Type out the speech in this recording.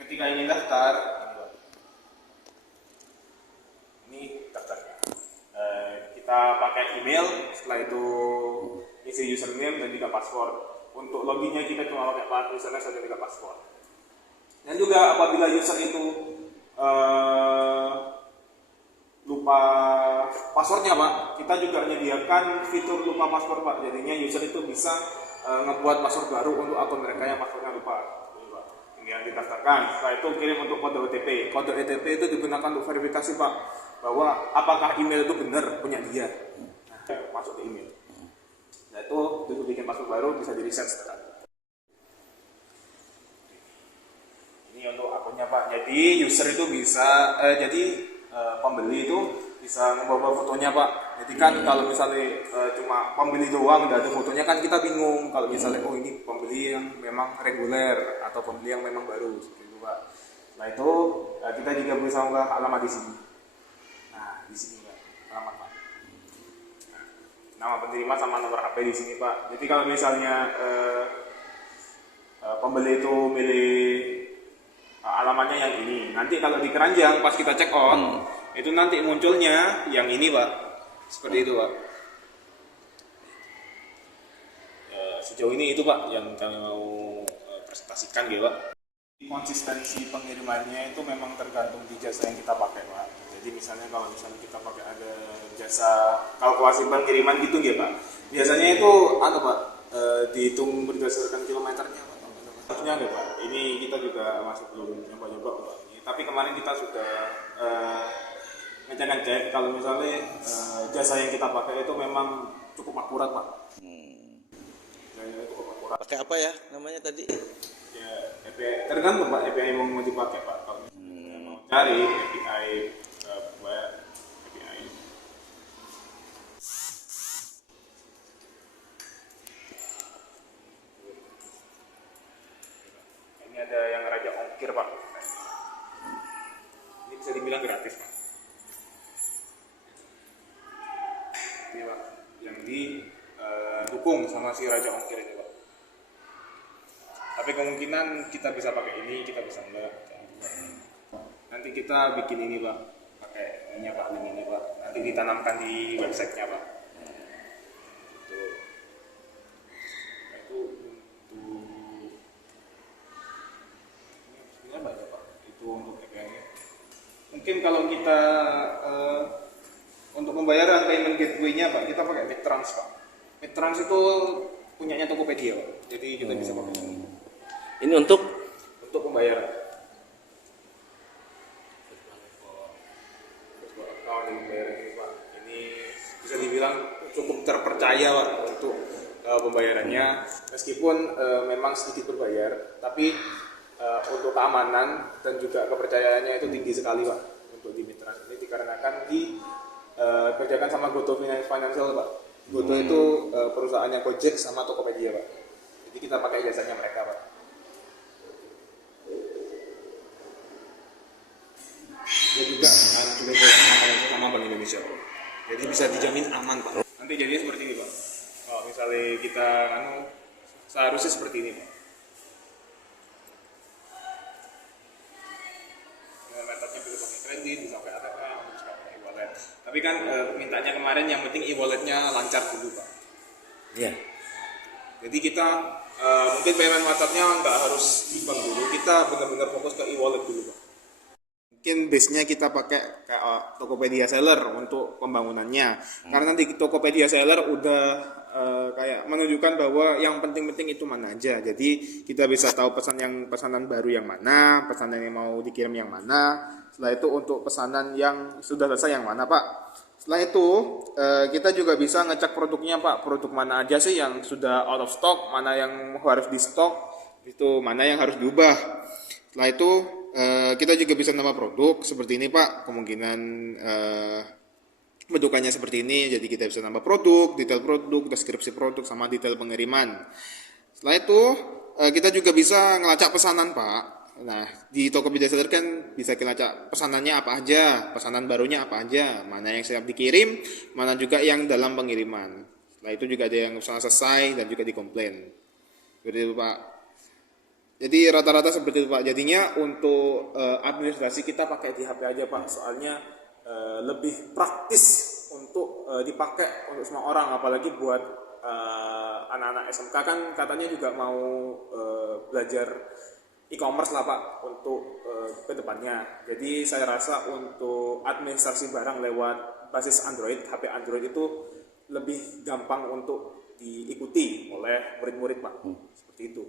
Ketika ini daftar, ini daftarnya. Kita pakai email, setelah itu isi username dan juga password. Untuk loginnya kita cuma pakai username dan juga password. Dan juga apabila user itu lupa passwordnya Pak, kita juga menyediakan fitur lupa password Pak. Jadinya user itu bisa ngebuat password baru untuk akun mereka yang passwordnya lupa. Tinggal didaftarkan. Setelah itu kirim untuk kode OTP. Kode OTP itu digunakan untuk verifikasi Pak, bahwa apakah email itu benar punya dia. Nah, masuk ke email. Nah itu bikin password baru bisa di reset sekarang. Ini untuk akunnya Pak. Jadi user itu bisa, pembeli itu bisa membawa fotonya Pak. Jadi kan kalau misalnya cuma pembeli doang nggak ada fotonya kan kita bingung. Kalau misalnya oh ini pembeli yang memang reguler atau pembeli yang memang baru seperti itu Pak. Nah itu kita juga bisa mengunggah alamat di sini. Nah di sini Pak, alamat Pak. Nah, nama penerima sama nomor HP di sini Pak. Jadi kalau misalnya pembeli itu milih alamatnya yang ini, nanti kalau di keranjang pas kita check out itu nanti munculnya yang ini Pak, seperti itu Pak. Sejauh ini itu Pak yang kami mau presentasikan gitu Pak. Konsistensi pengirimannya itu memang tergantung di jasa yang kita pakai Pak. Jadi misalnya kalau kita pakai ada jasa kalkulasi pengiriman gitu ya Pak, biasanya itu Pak, dihitung berdasarkan kilometernya Pak. Maksudnya nggak Pak, ini kita juga masih belum nyoba-nyoba Pak. Tapi kemarin kita sudah ngecek kalau misalnya jasa yang kita pakai itu memang cukup akurat Pak. Cukup akurat. Pakai apa ya namanya tadi? Ya, API tergantung Pak, API yang mau dipakai Pak. Kalau misalnya mau cari API API. Ini ada yang Raja Ongkir Pak. Ini bisa dibilang gratis Pak. Ini Pak, yang didukung sama si Raja Ongkir ini Pak. Tapi kemungkinan kita bisa pakai ini, kita bisa enggak. Nanti kita bikin ini Pak, pakai ininya Pak, link ini Pak. Nanti ditanamkan di websitenya Pak. Itu untuk ini banyak Pak. Itu untuk API-nya. Mungkin kalau kita untuk pembayaran payment gateway-nya Pak, kita pakai Midtrans Pak. Midtrans itu punyanya Tokopedia Pak. Jadi kita bisa pakai ini. Ini untuk Pembayaran. Ini Pak, ini bisa dibilang cukup terpercaya Pak untuk pembayarannya. Meskipun memang sedikit berbayar, tapi untuk keamanan dan juga kepercayaannya itu tinggi sekali Pak untuk di Midtrans ini dikarenakan dikerjakan sama Goto Financial Pak. Goto itu perusahaannya Gojek sama Tokopedia Pak. Jadi kita pakai jasanya mereka Pak. Ya juga sama Bank Indonesia Pak. Jadi bisa dijamin aman Pak. Nanti jadinya seperti ini Pak. Kalau misalnya kita seharusnya seperti ini Pak. Metodenya bisa pakai kredit, bisa pakai ATM, bisa pakai e-wallet. Tapi kan mintanya kemarin yang penting e-walletnya lancar dulu Pak. ya. Jadi kita mungkin payment methodnya nggak harus di bank dulu, kita benar-benar fokus ke e-wallet dulu Pak. Mungkin base-nya kita pakai kayak Tokopedia Seller untuk pembangunannya. Karena nanti Tokopedia Seller udah kayak menunjukkan bahwa yang penting-penting itu mana aja. Jadi kita bisa tahu pesanan baru yang mana, pesanan yang mau dikirim yang mana. Setelah itu untuk pesanan yang sudah selesai yang mana Pak. Setelah itu kita juga bisa ngecek produknya Pak. Produk mana aja sih yang sudah out of stock, mana yang harus di stok, itu mana yang harus diubah. Setelah itu kita juga bisa nama produk seperti ini Pak, kemungkinan bentukannya seperti ini, jadi kita bisa nambah produk, detail produk, deskripsi produk, sama detail pengiriman. Setelah itu kita juga bisa ngelacak pesanan Pak. Nah di Tokopedia Seller kan bisa kita lacak pesanannya apa aja, pesanan barunya apa aja, mana yang siap dikirim, mana juga yang dalam pengiriman. Setelah itu juga ada yang selesai dan juga dikomplain. Seperti itu Pak. Jadi rata-rata seperti itu Pak. Jadinya untuk administrasi kita pakai di HP aja Pak. Soalnya lebih praktis untuk dipakai untuk semua orang. Apalagi buat anak-anak SMK kan katanya juga mau belajar e-commerce lah Pak untuk ke depannya. Jadi saya rasa untuk administrasi barang lewat basis Android, HP Android itu lebih gampang untuk diikuti oleh murid-murid Pak. Seperti itu.